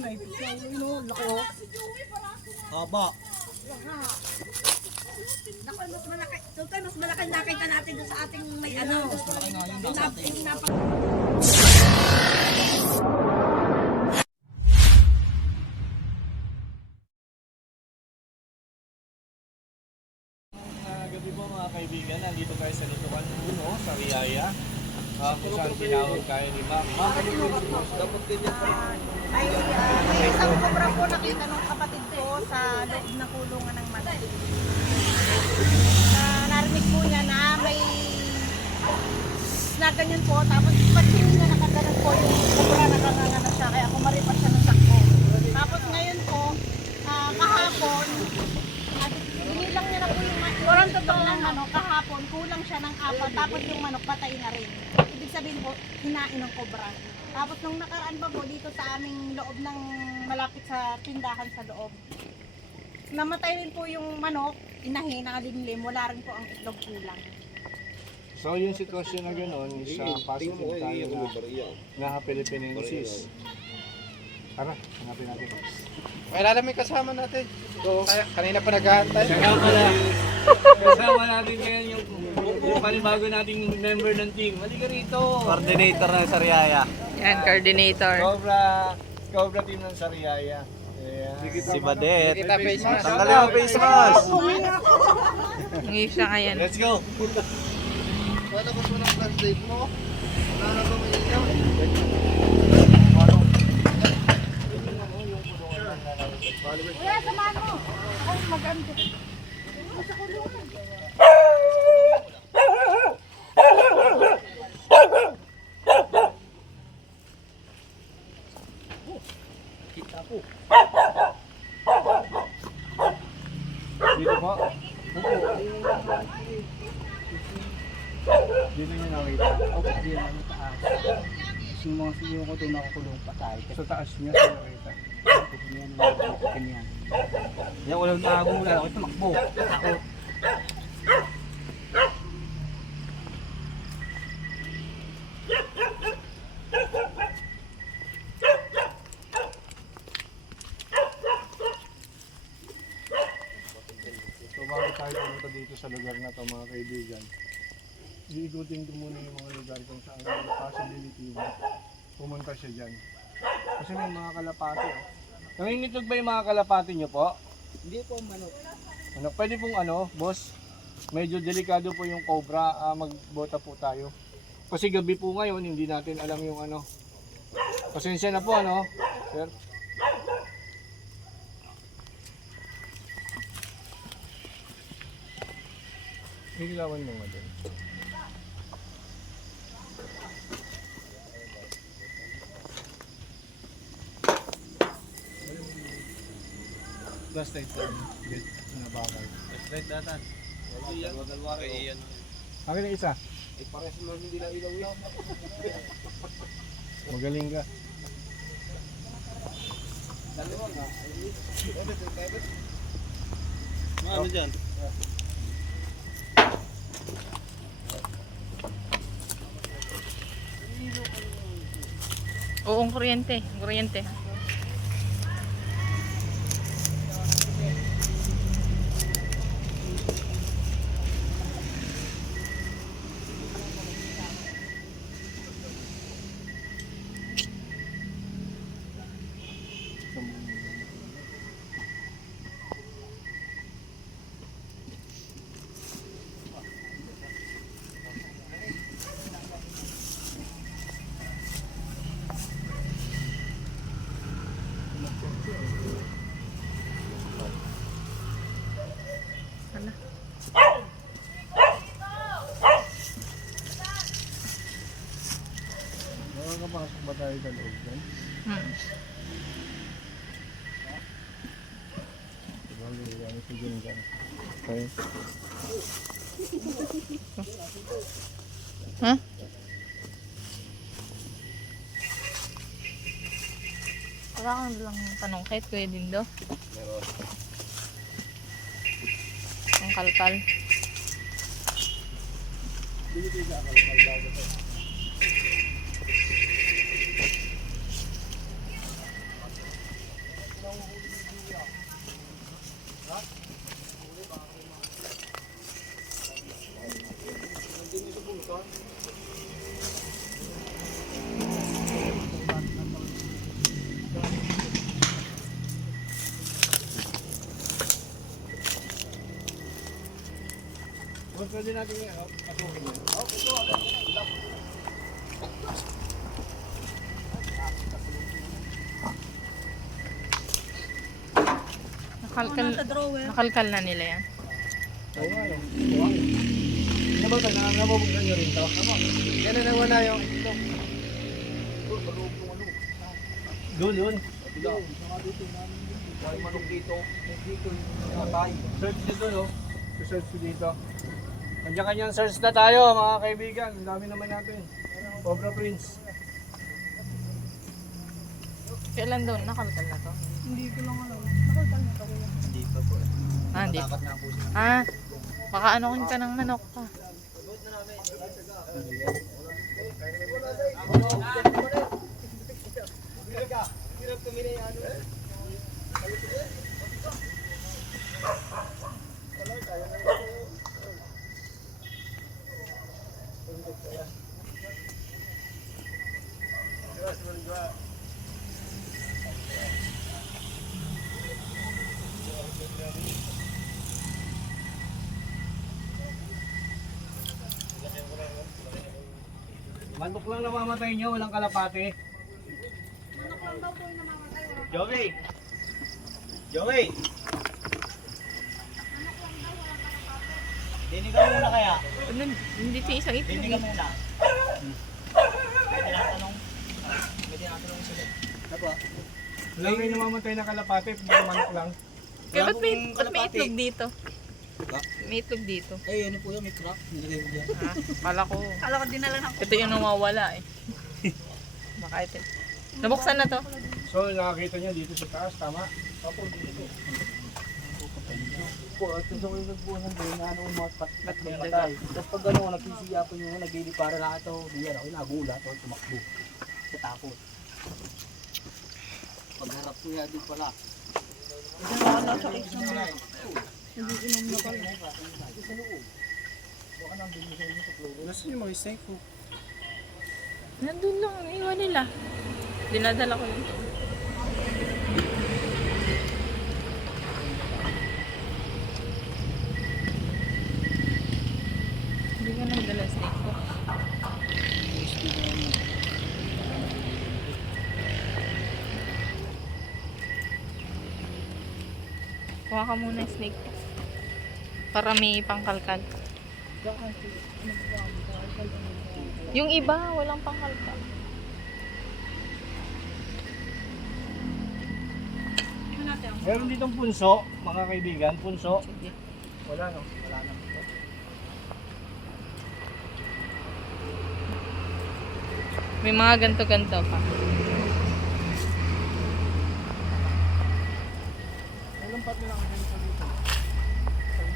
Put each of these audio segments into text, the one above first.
naipit siya. Laki oh. Haba. Naku, mas malaki. Tutoy, mas malaki nakita natin doon sa ating may ano. Mas malaki nga yung nasa atin. Gabi po mga kaibigan, nandito tayo sa Lituan 1 sa Riyaya. Kung saan tinawag tayo ni Mac. Mac, ano yung dapat ganyan pa rin? May isang cobra po nakita ng kapatid ko sa loob ng kulungan ng manok. Narinig po niya na may na ganyan po, tapos pagsin niya nakaganan po yung cobra, nakanganga siya, kaya kumaripat siya ng sakko. Tapos ngayon po, kahapon, binilang niya na po yung orang totoo ng manok, kahapon kulang siya ng 4, tapos yung manok patay na rin. Ibig sabihin po, hinain ng cobra. Tapos nung nakaraan pa po dito sa aming loob ng malapit sa tindahan sa loob, namatay rin po yung manok, inahin, nakalimlim, wala rin po ang itlog kulang. So yung sitwasyon na gano'n, sa positive tayo na Philippinensis. Tara, hanapin natin. Kailan may kasama natin? Kanina pa naghahantay. Kaya pala, kasama natin ngayon yung panibago nating member ng team. Halika rito! Coordinator ng Sariaya. Yan, coordinator. Cobra team ng Sariaya. Yeah. Si Badet. Kita face mask. Tanggalin mo face mask. Ngis siya kayan. Let's go! Wala ko sa ng first date mo. Wala na ba may ikaw? Kuya, samahan mo! Ako maganda. Sa kulungan. Dito po. Dito niyo nakita. Okay, di na ano taas. Yung mga siyo ko doon nakakulong patay. Sa taas niya siya nakita. Kasi yan ang ganyan. Yan walang nagumula ako tumakbo. So bago tayo pumunta dito sa lugar na to mga kaibigan, iikutin ko muna yung mga lugar kung saan may possibility na pumunta siya dyan. Kasi may mga kalapati. Nangingitlog ba yung mga kalapati nyo po? Hindi po manok. Ano, pwede pong boss, medyo delikado po yung cobra, magbota po tayo. Kasi gabi po ngayon, hindi natin alam yung Pasensya na po sir. Hilawan mo nga din. Last night bit na bakal. Last night datan. Iyan. Akin na isa. Pares mo hindi na ilaw yan. Magaling ka. Dalawa nga. Ano dyan? Oo, kuryente. Kuryente. Ano? Makakapasok ba tayo sa loob dyan? Okay. Huh? Wala kang lang tanong kahit Kuya Dindo. Ang kalkal. pwede natin patukin yan. Nasa drawer. Nakalkal na nila yan. Oo nga, no? Ano ba ito? Nabubuksan nyo rin ito? Yan na nawala yung ito. Doon, yun. May manok dito. Dito yung matay. Search dito, no? Search dito. Kanya-kanyang search na tayo, mga kaibigan. Ang dami naman natin. Cobra Prince. Kailan doon? Nakalkal na to? Hindi ko lang alam. Nakalkal na to. Dito po. Ah, hindi. Dapat na po sila. Ah, baka anokin ka ng manok pa. Manok lang namamatay nyo, walang kalapate. Joey! Joey! Dinig ka muna kaya? Hindi ito isang Dinig ka itlog. muna. May tinatanong. May tinatanong sila. Ano ba? Walang may namamatay na kalapate, puro manok lang. Kaya ba't may kalapate. itlog dito? Diba? May itlog dito. Eh, ano po yan? May crack. Nilagay mo dyan. Ha? Kala ko. Kala ko dinala ng Ito yung nawawala eh. Baka ito. Nabuksan na to. So, nakakita nyo dito sa taas, tama? Opo, dito. Po, at gusto ko yung nagbuhan doon na ano umapat at may patay. Tapos pag ano, nagsisiyapan yung nagili para na ito, diyan ako nagulat o tumakbo. Katakot. Pagharap ko yan doon pala. Nasaan yung mga snake po? Nandun lang. Iwan nila. Dinadala ko yun. Hindi ka nagdala snake ko. Kuha ka muna yung snake ko. Para may pangkalkal. Yung iba, walang pangkalkal. Meron ditong punso, mga kaibigan, punso. Sige. Wala no? Wala na. May mga ganto-ganto pa. Ilang pat na lang ang ganito dito?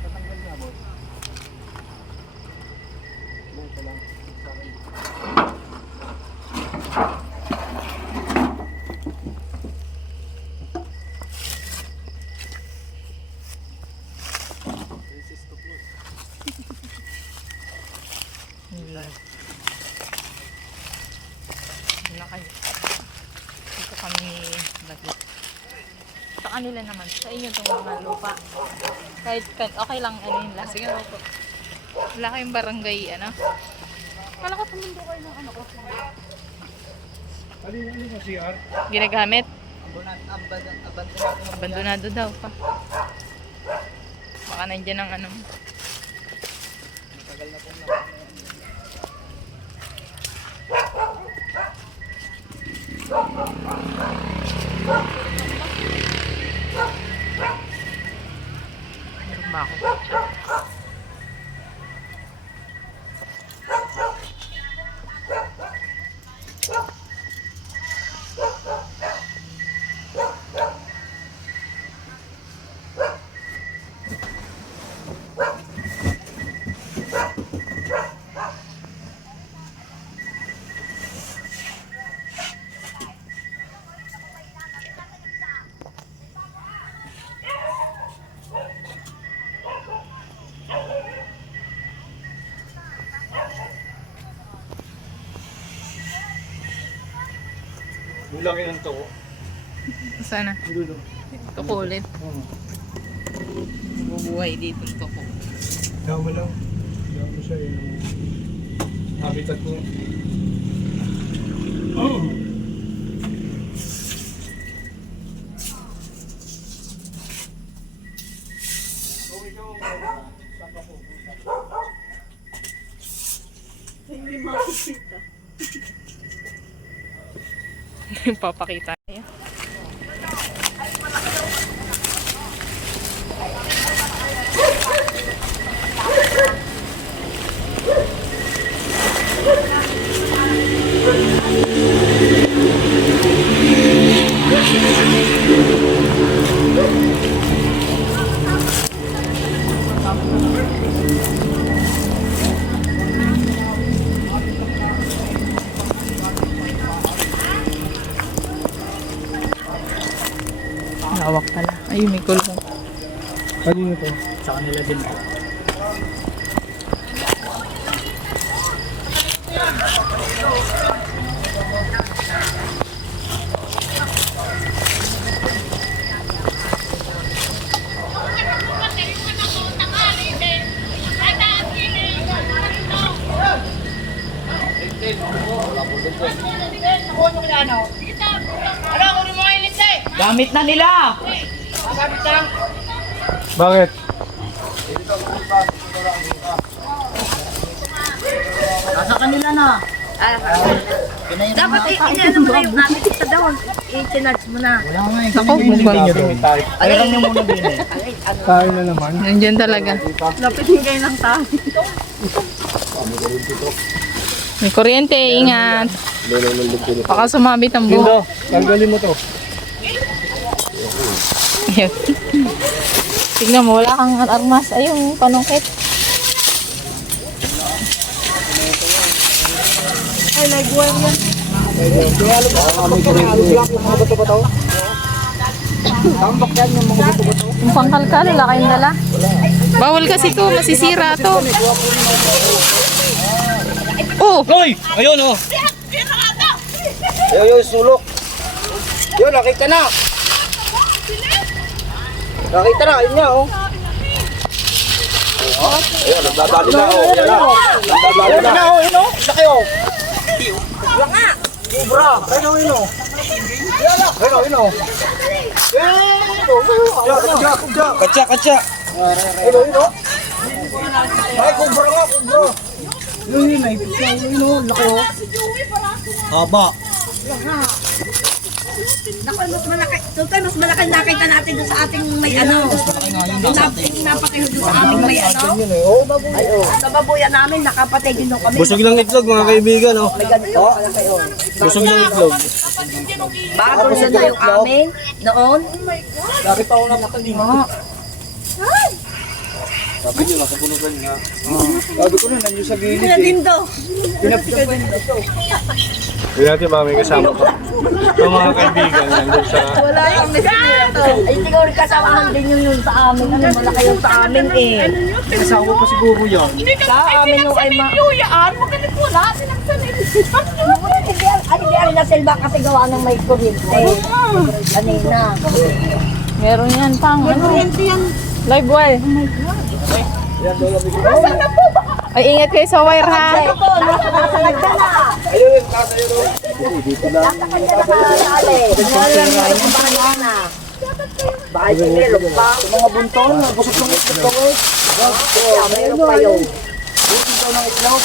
Tatanggal na, boss. Ito lang. Sa akin. Yun na kayo. Dito kami naglit. Sa kanila naman. Sa inyo itong mga lupa. Kahit okay lang ano yun lang. Sige po. Wala kayong barangay ano. Kala ko tumundo kayo ng ano ko. Alin sa CR? Ginagamit. Abandonado. Abandonado daw pa. Baka nandyan ang ano. Matagal na po na. Meron ba ako? Laki ng to. Sana. Dulo. Tukulit. Bubuhay dito ang tuko. Dama lang. siya yung habitat niya. Hindi makikita. Papakita niya. Lawak pala. Ay, may kulong. Kanino to? Sa kanila din po. Gamit na nila! Bakit? Nasa kanila na. Dapat i-ano mo na yung namin sa daw. I-charge mo na. Wala nga eh. Ako, Kanina bumba. nyo rin. Alam nyo muna din eh. Tayo na naman. Nandiyan talaga. Lapitin kayo ng tayo. May kuryente, ingat. Baka sumabit ang buhok. Lindo, tanggalin mo to. Ayun. Tignan mo, wala kang armas. Ay, yung panungkit. Ay, live wire yan. Yung pangkalkal, wala kayong dala. Bawal kasi to, masisira to. Oh! Hoy! Ayun oh! Ayun, sulok! Yun, nakita na! Nakita na, ayun nga oh! Ayun, nagdadali na oh! Nagdadali na oh! Ayun oh! Laki oh! Wala nga! Kubra! Ayun oh! Ayun oh! Ayun oh! Ayun oh! Katsa! Katsa! Ayun oh! Ayun oh! Ay, kubra nga! Kubra! Yun, naipit ka. Yun oh! Laki oh! Haba! Naku, mas malaki. Tutoy, mas malaki nakita natin doon sa ating may ano. Napatay doon sa aming may ano. Ay, oh. Sa babuyan namin, nakapatay din doon kami. Busog ng itlog mga kaibigan oh! May ganito. Busog ng itlog! Bago siya na yung amin noon. Dari pa ako nakakalimutan. Sabi niyo, nakapunugan nga. Sabi ko na, nandiyo sa gilid eh. Dindo. Pinapit ko din ito. Hindi natin ba may kasama pa. Ito mga kaibigan, nandun sa... Wala yung nagsiyato. Ay, siguro kasamahan din yung sa amin. Ano, malaki yung sa amin eh. Kasama pa siguro yan. Sa amin yung ay ma... Ay, hindi ang nasilba kasi gawa ng may kuryente. Kanina. Meron yan pang ano? Live wire. Ay, ingat kayo sa wire ha. Ito, nasa nagdala. Ayun, yung kasa yun oh. Dito lang. Nasa kanya nakasali. Nasa banana. Baka sinilog pa. Mga bunton, busog ng itlog ko eh. Kaya mayroon pa yun. Busog daw ng itlog.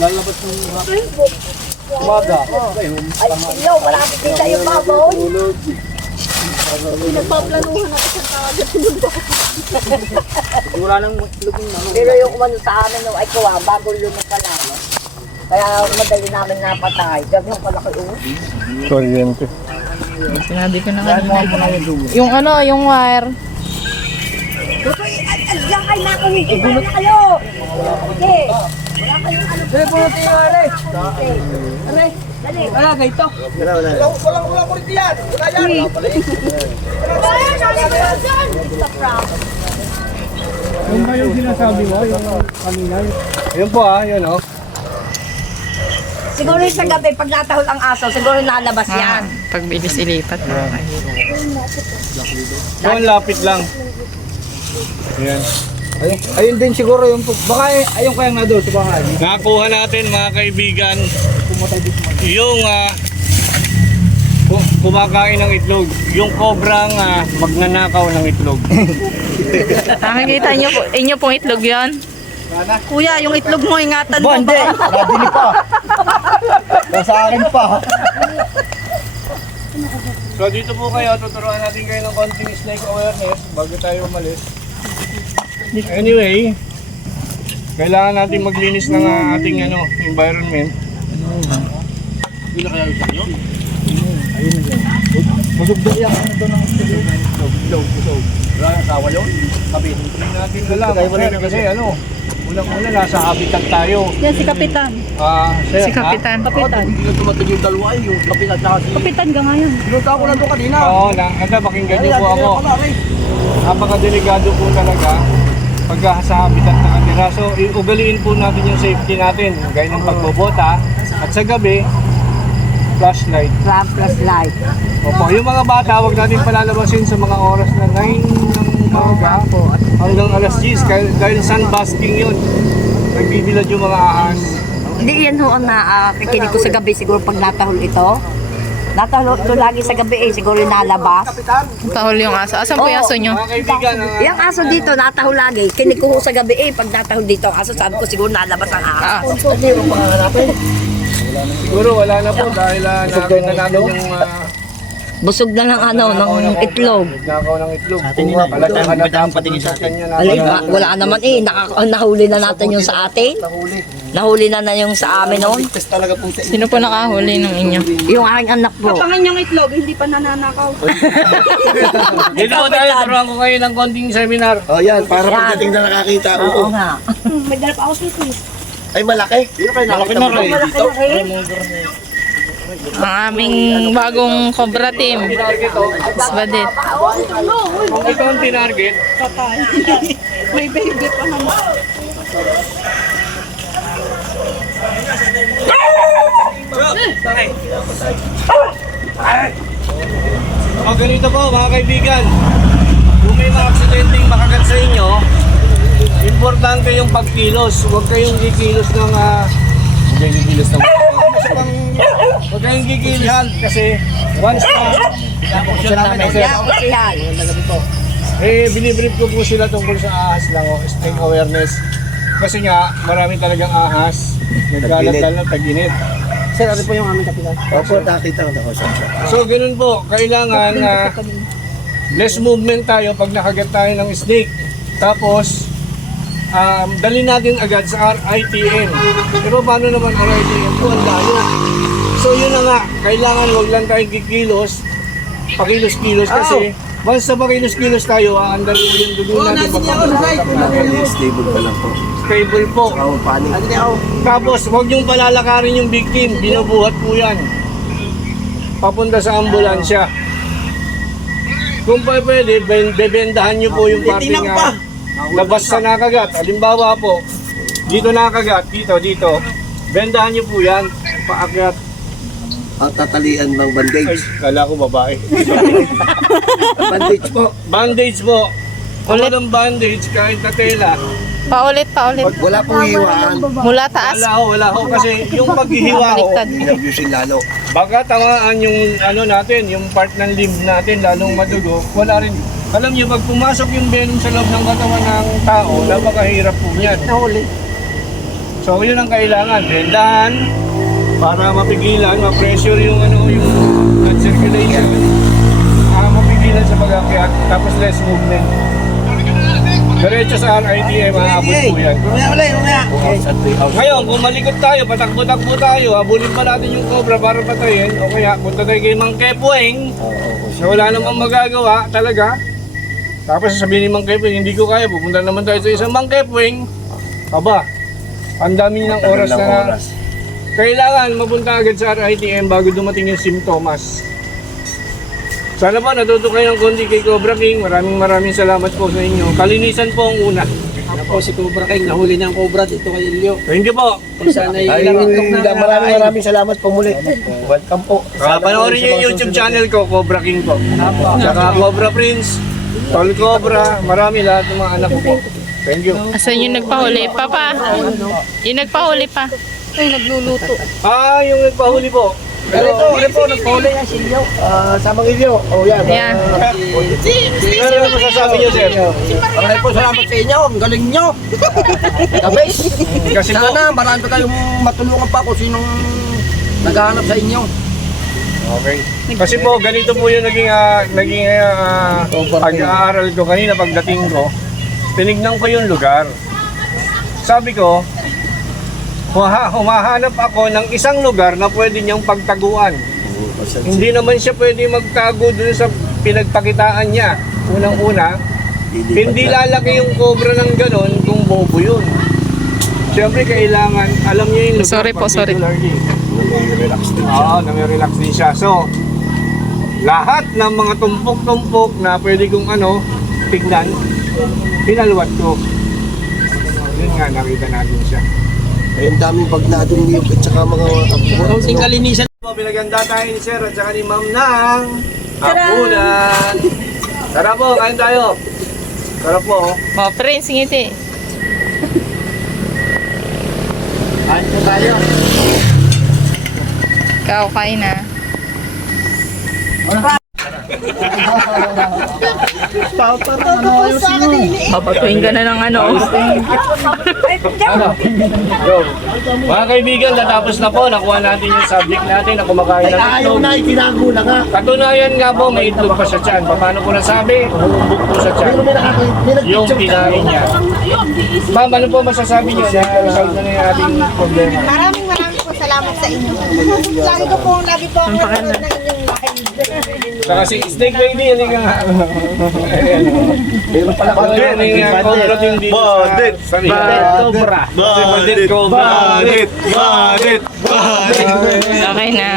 Lalabas ng umaga. Ay, yo, wala kita yung baboy. Pinagpaplanuhan natin sa kagad. Wala nang itlog yung ano. Pero yung umano sa amin nung ay kuha, bago lumang pa lang. Kaya madali namin napatay. Gabi yung kalaki Kuryente. Sinabi ko na kanina. Yung ano, yung wire. Tutoy, diyan kayo na kung hindi na kayo. Okay. Wala kayong ano. Dali po natin yung are. Okay. Aray, dali. Wala, ganito. Walang kuriti yan. Wala yan. Yung ba yung sinasabi mo, yung kanina? Yun po yun oh. Siguro yung sa gabi, pag natahol ang aso, siguro nalabas yan. Pag bilis ilipat. Doon lapit lang. Ayan. Ayun din siguro yung baka ayun kayang na doon sa bahay. Nakuha natin mga kaibigan yung kumakain ng itlog. Yung kobrang magnanakaw ng itlog. Nakikita inyo pong itlog yon. Kuya, yung itlog mo, ingatan Ba, mo. hindi. Nabili pa. Nasa akin pa. So dito po kayo, tuturuan natin kayo ng konting snake awareness bago tayo umalis. Anyway, kailangan natin maglinis ng ating environment. Hindi na kaya isa yun? Ayun na yun. Busog daw yan. Ano doon ang busog? Wala nang sawa yun? Kapit. Hindi natin alam kasi unang-una nasa habitat tayo. Yan si Kapitan. Sir, Si Kapitan. Kapitan. Hindi na tumatig yung dalawa yung kapitan na kasi. Kapitan ka ngayon. Pinunta ko na doon kanina. Oo, pakinggan niyo po ako. Napakadelikado po talaga pagka sa habitat na katira. So, ugaliin po natin yung safety natin. Gaya ng pagbobota at sa gabi, flashlight. Flashlight. Opo, yung mga bata, huwag natin palalabasin sa mga oras na 9 ng umaga hanggang alas 10 dahil sunbasking yun. Nagbibilad yung mga ahas. Hindi yan ho ang nakikinig ko sa gabi siguro pag natahol ito. Natahol ito lagi sa gabi siguro yung nalabas. Tahol yung aso. Asan po yung aso nyo? Mga kaibigan, Yung aso dito natahol lagi. Kinig ko ho sa gabi pag natahol dito ang aso sabi ko siguro nalabas ang aso. siguro wala na po dahil nakita natin yung Busog na ng itlog. nakaw ng itlog. Kapitan patingin sa atin. Wala naman nahuli na natin yung sa atin. Nahuli na yung sa amin noon. Test talaga po sa Sino po nakahuli ng inyo? Yung aking anak po. Kapangan yung itlog, hindi pa nananakaw. Dito po tayo, turuan ko kayo ng konting seminar. Oh yan, para pagdating na nakakita. Oo nga. May dala pa ako sweet. Ay malaki. Malaki na rin. Dito. Ang aming bagong Cobra team. Sbadit. Kung ito ang tinarget, Patay. May baby pa naman. o ganito po mga kaibigan, kung may mga aksidenteng makagat sa inyo, importante yung pagkilos. Huwag kayong gikilos ng huwag kayong gikilos kasi once binibrief ko po sila tungkol sa ahas lang snake awareness. Kasi nga, marami talagang ahas. Nagkalat-kalat, tag-init. Sir, ano po yung aming kapitan? Opo, nakita ko na. So, ganun po. Kailangan less movement tayo pag nakagat tayo ng snake. Tapos, dali natin agad sa RITM. Pero paano naman RITM po? Ang layo. So, yun na nga. Kailangan wag lang tayong kikilos. Pakilos-kilos kasi once na pakilos-kilos tayo, aandar mo yung dugo natin. Stable pa lang po. Stable po. Panik. Tapos, huwag niyong palalakarin yung victim. Binubuhat po yan. Papunta sa ambulansya. Kung pa pwede, bebendahan niyo po yung parting labas sa nakagat. Halimbawa po, dito nakagat, dito. Bendahan niyo po yan. Paakyat. Ang tatalian ng Ay, bandage. kala ko babae. Bandage po. Bandage po. Kung walang bandage, kahit na tela, Paulit. Wala pong hiwaan. Mula taas. wala ho. Kasi yung paghihiwa ho, Baliktad. Inabusin lalo. baka tamaan yung natin, yung part ng limb natin, lalong madugo, wala rin. Alam niyo, pag pumasok yung venom sa loob ng katawan ng tao, napakahirap po yan. So, yun ang kailangan. Bendahan, para mapigilan, ma-pressure yung blood circulation. Mapigilan sa pag-akyat, tapos less movement. Diretso sa RITM, maabot po yan. Ngayon, kung malikot tayo, patakbo-takbo tayo, habulin pa natin yung cobra para patayin, o kaya punta tayo kay Mang Kepweng, na wala namang magagawa talaga. Tapos sasabihin ni Mang Kepweng, hindi ko kaya, pupunta naman tayo sa isang Mang Kepweng. Aba, ang dami ng oras na kailangan mapunta agad sa RITM bago dumating yung simptomas. Sana po natuto kayo ng konti kay Cobra King. Maraming salamat po sa inyo. Kalinisan po ang una. Ako si Cobra King, nahuli ng Cobra dito kay Elio. Thank you po. Maraming salamat po muli. Welcome po. Panoorin niyo yung YouTube channel ko, Cobra King po. Saka Cobra Prince. Tol Cobra, marami lahat ng mga anak ko po. Thank you. Asan yung nagpahuli? Papa, yung nagpahuli pa. Ay, nagluluto. Yung nagpahuli po. Ano po, nagpahuli yan, silyo. Sa Mangilyo. Oh, yan. Ayan. Ano ang masasabi niyo, sir? Maraming po salamat sa inyo. Ang galing nyo. The best. Kasi po, Sana marami pa kayong matulungan pa kung sinong naghahanap sa inyo. okay. Kasi po, ganito po yung naging pag-aaral ko kanina pagdating ko. Tinignan ko yung lugar. Sabi ko, humahanap ako ng isang lugar na pwede niyang pagtaguan. Hindi naman siya pwede magtago dun sa pinagpakitaan niya. Unang-una, hindi lalaki yung cobra ng ganon kung bobo yun. Siyempre kailangan, alam niya yung lugar. Sorry po, sorry. particularly. Oo, nami-relax din siya. So, lahat ng mga tumpok-tumpok na pwede kong tignan, pinaluwat ko. Yun nga, nakita natin siya. Ayun, daming bag natin niyog at saka mga Ang kalinisan. Pinaganda tayo ni Sir at saka ni Ma'am ng hapunan. Tara po, kain tayo. Tara po. Oh, Prince, ngiti. Kain po tayo. Ikaw, kain na. Papatuin ka na ng ano. Yo. Mga kaibigan, natapos na po. Nakuha natin yung subject natin na kumakain ng ayaw itlog. na, itinago na nga. Katunayan nga po, may itlog pa sa tiyan. Paano ko nasabi? Humumbok po sa tiyan. Yung kinain niya. Ma'am, ano po masasabi niyo na resolve na yung ating problema? Maraming po salamat sa inyo. Lagi po ako nanonood ng inyong live. Saka si Snake Lady, hindi ka nga. Meron pala ko. Hindi nga cobra din dito sa Cobra. Badit Cobra. Okay na.